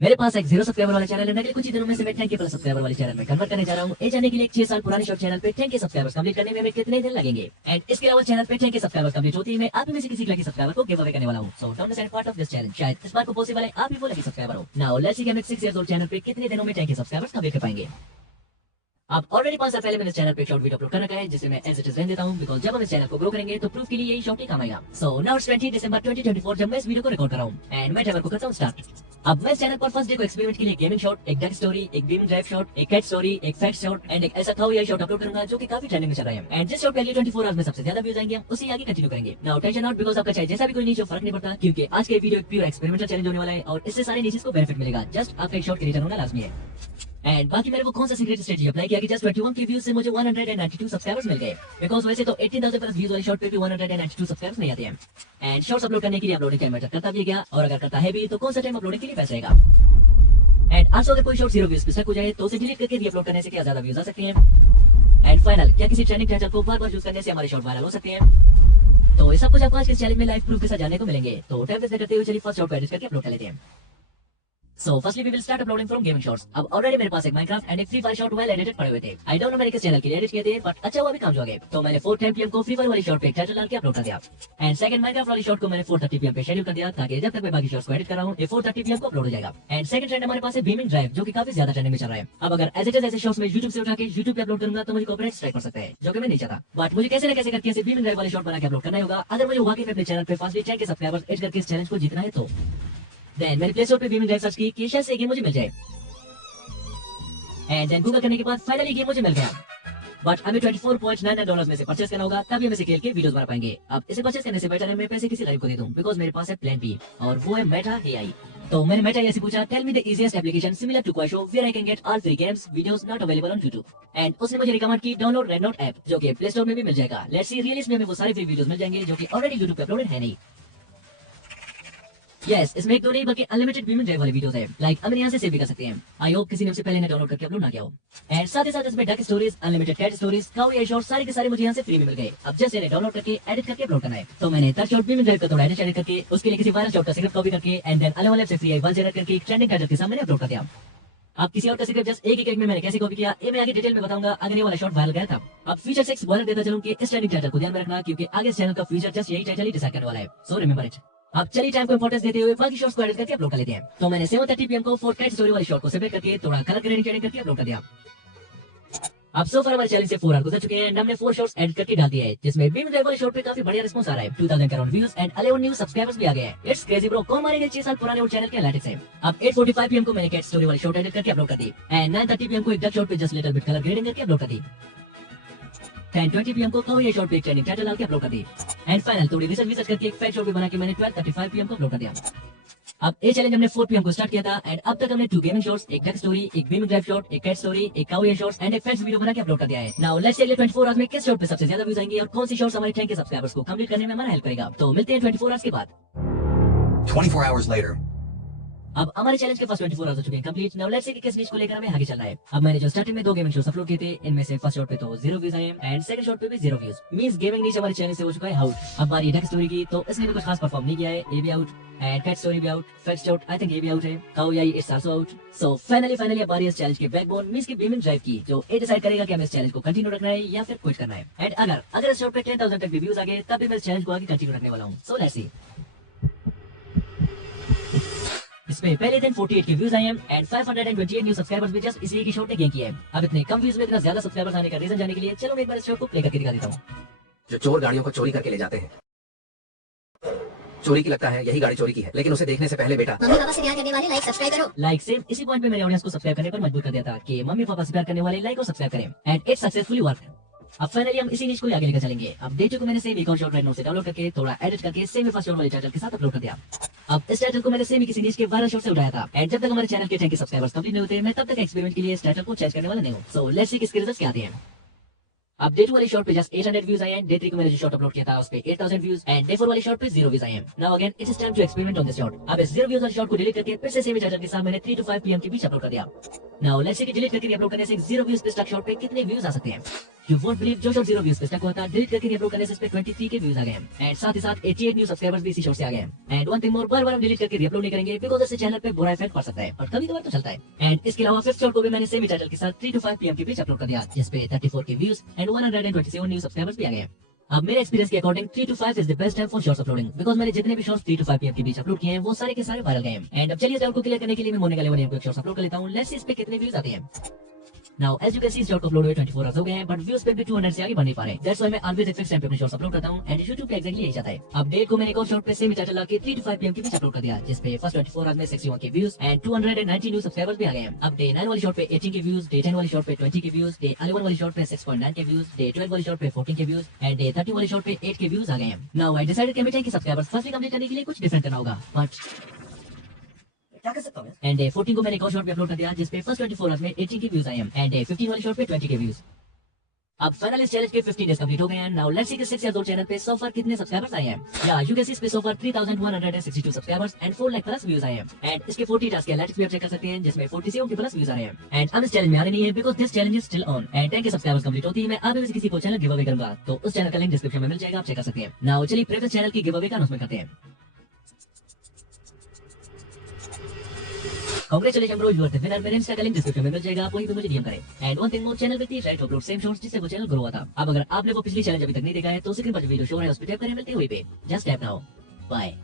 मेरे पास एक 0 सब्सक्राइबर वाला चैनल है। मैं अगले कुछ ही दिनों में से मैं 10K+ सब्सक्राइबर वाले चैनल में कन्वर्ट करने जा रहा हूँ। ये जानने के लिए 6 साल पुराने शॉर्ट चैनल पे 10K सब्सक्राइबर्स कंप्लीट करने में हमें कितने दिन लगेंगे। एंड इसके अलावा चैनल पे 10K सब्सक्राइबर्स कंप्लीट होती है मैं आप में से किसी लकी सब्सक्राइबर को गिव अवे करने वाला हूँ। So don't miss any part of this challenge. शायद इस बार को पॉसिबल है आप ही वो लकी सब्सक्राइबर हो। नाउ लेट्स सी कि हम 6 इयर्स ओल्ड चैनल पे कितने दिनों में 10K सब्सक्राइबर्स कंप्लीट कर पाएंगे। अब ऑलरेडी 5 साल पहले मैंने इस चैनल पे शॉर्ट वीडियो अपलोड कर रखा है जिसे मैं एज इट इज रहने देता हूं बिकॉज जब हम इस चैनल को ग्रो करेंगे तो प्रूफ के लिए यही शॉर्ट ही काम आएगा। सो नाउ इट्स 20 दिसंबर 2024 जब मैं इस वीडियो को रिकॉर्ड कर रहा हूं एंड मैं टाइमर को करता हूं स्टार्ट। अब मैं इस चैनल पर फर्स्ट डे को एक्सपेरिमेंट के लिए गेमिंग शॉट, एक डक स्टोरी, एक बीम ड्राइव शॉट, एक कैट स्टोरी, एक फैक्ट शॉट एंड एक ऐसा था ये शॉट अपलोड करूंगा जो कि काफी ट्रेंडिंग में चल रहा है। एंड जिस शॉट के लिए 24 आवर्स में सबसे ज्यादा व्यूज आएंगे हम उसी आगे कंटिन्यू करेंगे। नाउ टेंशन नॉट बिकॉज आपका चाहे जैसा भी कोई नीचे फर्क नहीं पड़ता क्योंकि आज के वीडियो एक प्योर एक्सपेरिमेंटल चैलेंज होने वाला है और इससे सारे नीचेस को बेनिफिट मिलेगा। जस्ट आपका एक शॉट के रिटर्न होना लाजमी है। एंड बाकी मैंने वो कौन सा सीक्रेट स्ट्रेटजी अप्लाई किया कि जस्ट 21 के व्यूज से मुझे 192 सब्सक्राइबर्स मिल गए। बिकॉज वैसे तो 18,000 प्लस व्यूज वाले शॉर्ट पे भी 192 सब्सक्राइबर्स नहीं आते हैं। एंड शॉर्ट्स अपलोड करने के लिए अपलोडिंग टाइम मैटर करता भी है क्या, और अगर करता है भी तो कौन सा टाइम अपलोडिंग के लिए बेस्ट रहेगा। एंड आल्सो अगर कोई शॉर्ट 0 व्यूज पे स्टक हो जाए तो उसे डिलीट करके री-अपलोड करने से क्या ज्यादा व्यूज आ सकते हैं। एंड फाइनल, क्या किसी ट्रेंडिंग टाइटल को बार-बार यूज करने से हमारे शॉर्ट वायरल हो सकते हैं। तो ये सब कुछ आपको आज के चैलेंज में लाइव प्रूफ के साथ जानने को मिलेंगे। तो टाइम वेस्ट करते हुए चलिए फर्स्ट शॉर्ट को एडिट करके अपलोड कर लेते हैं। So firstly we will start uploading from gaming shorts। अब ऑलरेडी मेरे पास एक Minecraft एंड एक free fire shot well edited पड़े हुए थे। आई डोंट नो मैंने किस चैनल के लिए एडिट किए थे बट अच्छा हुआ भी काम जो आ गए। तो मैंने 4:10 PM को फ्री फायर वाली शॉट पे टाइटल डाल के अपलोड कर दिया। एंड सेकंड Minecraft वाली शॉट को मैंने 4:30 PM पे शेड्यूल कर दिया ताकि जब तक मैं बाकी शॉट्स को एडिट कर रहा हूं ये 4:30 PM को अपलोड हो जाएगा। एंड सेकंड ट्रेंड हमारे पास है बीमिंग ड्राइव जो कि काफी ज्यादा ट्रेंडिंग में चल रहा है। अब अगर एज इट इज ऐसे शॉट्स में YouTube से उठा के YouTube पे अपलोड करूंगा तो मुझे कॉपीराइट स्ट्राइक पड़ सकता है जो कि मैं नहीं चाहता। बट मुझे कैसे न कैसे करके ऐसे बीमिंग ड्राइव वाले शॉट बना के अपलोड करना ही होगा अगर मुझे वाकई में अपने चैनल पे फास्टली 10K सब्सक्राइबर्स एड करके इस चैलेंज को जीतना है तो। देन मैंने प्ले स्टोर पे बीमिंग ड्राइव सर्च की कि शायद से गेम मुझे मिल जाए। एंड देन गूगल करने के बाद फाइनली गेम मुझे मिल गया। बट हमें $24.99 में से परचेस करना होगा तभी हम इसे खेल के वीडियोस बना पाएंगे। अब इसे परचेस करने से बेटर है मैं पैसे किसी लाइव को दे दूं बिकॉज मेरे पास है प्लान बी और वो है मेटा एआई। तो मैंने मेटा एआई से पूछा tell me the easiest application similar to Kuaishou where I can get all free games videos not available on YouTube. And उसने मुझे रिकमेंड की डाउनलोड रेड नोट ऐप जो कि प्ले स्टोर में भी मिल जाएगा। लेट्स सी रियली इसमें हमें वो सारे फ्री वीडियोस मिल जाएंगे जो कि ऑलरेडी यूट्यूब पे अपलोडेड है नहीं। यस, इसमें एक दो नहीं बल्कि अनलिमिटेड बीमिंग ड्राइव वाले वीडियोस है। लाइक हम यहाँ से सेव भी कर सकते हैं। आई होप किसी ने उससे पहले डाउनलोड करके अपलोड ना किया हो। एंड साथ ही साथ इसमें duck stories, unlimited cat stories, cow air shorts सारे के सारे मुझे यहाँ से फ्री में मिल गए। अब जस्ट इन्हें डाउनलोड करके एडिट करके अपलोड करना है। तो मैंने तक शॉर्ट बीमिंग ड्राइव का थोड़ा एडिट करके उसके लिए किसी वायरल शॉर्ट का सिक्रिप्ट कॉपी करके एंड देन अलग अलग से फ्री आई जनरेट करके एक ट्रेंडिंग टाइटल के सामने अपलोड कर दिया। आप किसी और का सिक्रिप्ट जस्ट एक एक में मैंने कैसे कॉपी किया ये मैं आगे डिटेल में बताऊंगा अगर ये वाला शॉट वायरल गया था। अब फीचर से स्पॉइलर देता चलूं कि इस ट्रेंडिंग टाइटल को ध्यान में रखना क्योंकि आगे इस चैनल का फ्यूचर जस्ट यही टाइटल ही डिसाइड करने वाला है। So remember it. अब चलिए टाइम को इंपॉर्टेंस देते हुए बाकी शॉट्स को एडिट करके अपलोड कर लेते हैं। तो मैंने 7:30 PM को 4 कैट स्टोरी वाली शॉट को सेपरेट करके थोड़ा कलर ग्रेडिंग करके अपलोड कर दिया। अब सो फॉर हमारे चैलेंज से 4 आवर गुजर चुके हैं एंड हमने 4 शॉट्स एड करके डाल दिया है जिसमें बीम ड्राइव वाले शॉट पे काफी बढ़िया रिस्पांस आ रहा है। 2000 crore views and 11 new subscribers भी आ गए हैं। It's crazy bro. कौन मारेंगे 6 साल पुराने ओल्ड चैनल के एनालिटिक्स है। अब 8:45 PM को मैंने कैट स्टोरी वाली शॉट एडिट करके अपलोड कर दी एंड 9:30 PM को एक डक शॉट पे just little bit colour grading करके अपलोड कर दी। 10:20 PM को काउ ये शॉट पे एक ट्रेंडिंग टाइटल डाल के अपलोड कर दी। एंड फाइनल थोड़ी रिसर्च करके एक फैक्ट शॉट भी बना के मैंने 12:35 PM को अपलोड कर दिया। अब ये चैलेंज हमने 4 PM को स्टार्ट किया था एंड अब तक हमने 2 गेमिंग शॉट्स, एक डक स्टोरी, एक बीमिंग ड्राइव शॉट, एक कैट स्टोरी, एक काउ एयर शॉट्स एंड एक फैक्ट्स वीडियो बना के अपलोड कर दिया है। नाउ लेट्स सी अगले 24 आवर्स में किस शॉट पे सबसे ज्यादा व्यूज आएंगे और कौन सी शॉट्स हमारे 10K सब्सक्राइबर्स को कंप्लीट करने में हमारा हेल्प करेगा। तो मिलते हैं 24 आवर्स के बाद। 24 hours later। अब हमारे चैलेंज के फर्स्ट 24 आवर्स हो चुके हैं कंप्लीट। नाउ लेट्स सी कि किस नीच को लेकर हमें आगे चलना है। अब मैंने जो स्टार्टिंग में 2 गेमिंग शॉट्स अपलोड किए थे इनमें से फर्स्ट शॉट पे तो 0 व्यूज आए एंड सेकंड शॉट पे भी 0 व्यूज। मींस गेमिंग नीच हमारे चैनल से हो चुका है आउट। अब बारी डक स्टोरी की तो इसने भी कुछ खास परफॉर्म नहीं किया है, ये भी आउट एंड कैट स्टोरी भी out, fact shot I think ये भी आउट है, cow AI it's also out. So finally अब बारी इस चैलेंज के बैकबोन मींस की बीमिंग ड्राइव की जो ये डिसाइड करेगा कि हमें इस चैलेंज को कंटिन्यू रखना है या फिर क्विट करना है। एंड अगर इस शॉट पे 10,000 तक व्यूज आ गए तब भी मैं इस चैलेंज को आगे कंटिन्यू रखने वाला हूं। So let's see. इसमें पहले दिन 48 के व्यूज आए हैं एंड 528 न्यू सब्सक्राइबर्स भी जस्ट इसी की शॉट ने गेन किया है। अब इतने कम व्यूज में इतना ज्यादा सब्सक्राइबर्स आने का रीजन जानने के लिए चलो मैं एक बार इस शॉट को प्ले करके दिखा देता हूं। जो चोर गाड़ियों को चोरी करके ले जाते हैं, चोरी की लगता है यही गाड़ी चोरी की है, लेकिन उसे देखने से पहले बेटा मम्मी पापा से प्यार करने वाले लाइक सब्सक्राइब करो। लाइक सेम इसी पॉइंट पे मैंने ऑडियंस को सब्सक्राइब करने पर मजबूर कर दिया था कि मम्मी पापा से प्यार करने वाले लाइक और सब्सक्राइब करें एंड इट सक्सेसफुली वर्क। अब फाइनली हम इसी नीच को आगे लेकर चलेंगे। अब डे 2 को मैंने सेम एक और शॉट रेड नोट से डाउनलोड करके थोड़ा एडिट करके सेम फर्स्ट शॉट वाले टाइटल के साथ अपलोड कर दिया। अब इस टाइटल को मैंने सेम किसी नीच के वायरल शॉट से उठाया था एंड जब तक हमारे चैनल के 10K सब्सक्राइबर्स कंप्लीट नहीं होते मैं तब तक एक्सपेरिमेंट के लिए इस टाइटल को चेंज करने वाला नहीं हूं। सो लेट्स सी किसके रिजल्ट्स क्या आते हैं। अब डे 2 वाले शॉट पे जस्ट 800 व्यूज आए हैं। डे 3 को मैंने जो शॉट अपलोड किया था उस पे 8000 व्यूज एंड डे 4 वाले शॉट पे 0 व्यूज आए हैं। Now again it's time to experiment on this shot. अब इस 0 व्यूज वाले शॉट को डिलीट करके फिर से सेम टाइटल के साथ मैंने 3 to 5 पीएम के बीच अपलोड कर दिया। नाउ लेट्स सी कि डिलीट करके अपलोड करने से 0 व्यूज पे स्टक शॉट पे कितने व्यूज आ सकते हैं। यू वोंट बिलीव जो शॉट 0 व्यूज पे स्टक हुआ था डिलीट करके अपलोड करने से इस पे 23 के व्यूज आ गए हैं एंड साथ ही साथ 88 न्यू सब्सक्राइबर्स भी इसी शॉट से आ गए हैं। एंड वन थिंग मोर, बार-बार हम डिलीट करके अपलोड नहीं करेंगे बिकॉज़ इससे चैनल पे बुरा इफेक्ट पड़ सकता है और कभी-कभार तो चलता है। एंड इसके अलावा फिफ्थ शॉट को भी मैंने सेम टाइटल के साथ 3 to 5 पीएम के बीच अपलोड कर दिया जिस पे 34 के व्यूज एंड 127 न्यू सब्सक्राइबर्स भी आ गए हैं। अब मेरे एक्सपीरियंस के according 3 to 5 is the best time for shorts uploading because मैंने जितने भी शॉर्ट्स 3 to 5 पीएम के बीच अपलोड किए हैं वो सारे के सारे वायरल गए हैं। एंड अब चलिए इस डाउट को क्लियर करने के लिए मैं मोर्निंग 11 AM को एक शॉर्ट्स अपलोड कर लेता हूं। लेट्स सी इस पे कितने व्यूज आते हैं। Now as you can see इस शॉट को अपलोड हुए 24 आवर्स हो गए हैं बट व्यूज पे भी 200 से आगे बढ़ नहीं पा रहे। That's why मैं ऑलवेज एक फिक्स टाइम पे अपने शॉट्स अपलोड करता हूं एंड YouTube पे एग्जैक्टली यही चाहता है। अब डेट को मैंने एक और शॉट पे सेम टाइटल लगा के 3 to 5 पीएम के बीच अपलोड कर दिया जिस पे फर्स्ट 24 आवर्स में 61 के व्यूज एंड 290 न्यू सब्सक्राइबर्स भी आ गए हैं। अब डे 9 वाली शॉट पे 18 के व्यूज, डे 10 वाली शॉट पे 20 के व्यूज, डे 11 वाली शॉट पे 6.9 के व्यूज, डे 12 वाली शॉट पे 14 के व्यूज एंड डे 13 वाली शॉट पे 8 के व्यूज आ गए हैं। नाउ आई डिसाइडेड कि मुझे सब्सक्राइबर्स फर्स्टली कंप्लीट करने के लिए कुछ डिफरेंट करना होगा बट क्या कर सकता हूं मैं। एंड डे 14 को मैंने एक और शॉट पे अपलोड कर दिया जिस पे फर्स्ट 24 आवर्स में 18 के व्यूज आए हैं एंड डे 15 वाली शॉट पे 20 के व्यूज। अब फाइनली इस चैलेंज के 15 डेज कंप्लीट हो गए हैं। नाउ लेट्स सी कि 6 years old चैनल पे सो फार कितने सब्सक्राइबर्स आए हैं। या यू कैन सी इस पे सो फार 3162 subscribers and 4 lakh plus views आए हैं एंड इसके 40 टास्क के एनालिटिक्स भी आप चेक कर सकते हैं जिसमें 47 के प्लस व्यूज आ रहे हैं। एंड अब इस चैलेंज में आ रहे नहीं है because this challenge is still on and 10 के सब्सक्राइबर्स कंप्लीट होती है मैं अभी भी किसी को चैनल गिव अवे करूंगा तो उस चैनल का लिंक डिस्क्रिप्शन में मिल जाएगा, आप चेक कर सकते हैं। नाउ चलिए प्रीवियस चैनल की गिव अवे का अनाउंसमेंट करते हैं। Congratulation bro, you are the winner. मेरे इंस्टा का लिंक डिस्क्रिप्शन में मिल जाएगा, आप वहीं पे मुझे डीएम करें। And one thing more, channel पे 3 राइट अपलोड सेम शॉट्स जिससे वो चैनल ग्रो हुआ था। अब अगर आपने वो पिछली चैलेंज अभी तक नहीं देखा है तो स्क्रीन पर जो वीडियो शो है उस पे टैप करें, मिलते हैं वहीं पे। Just tap now, bye.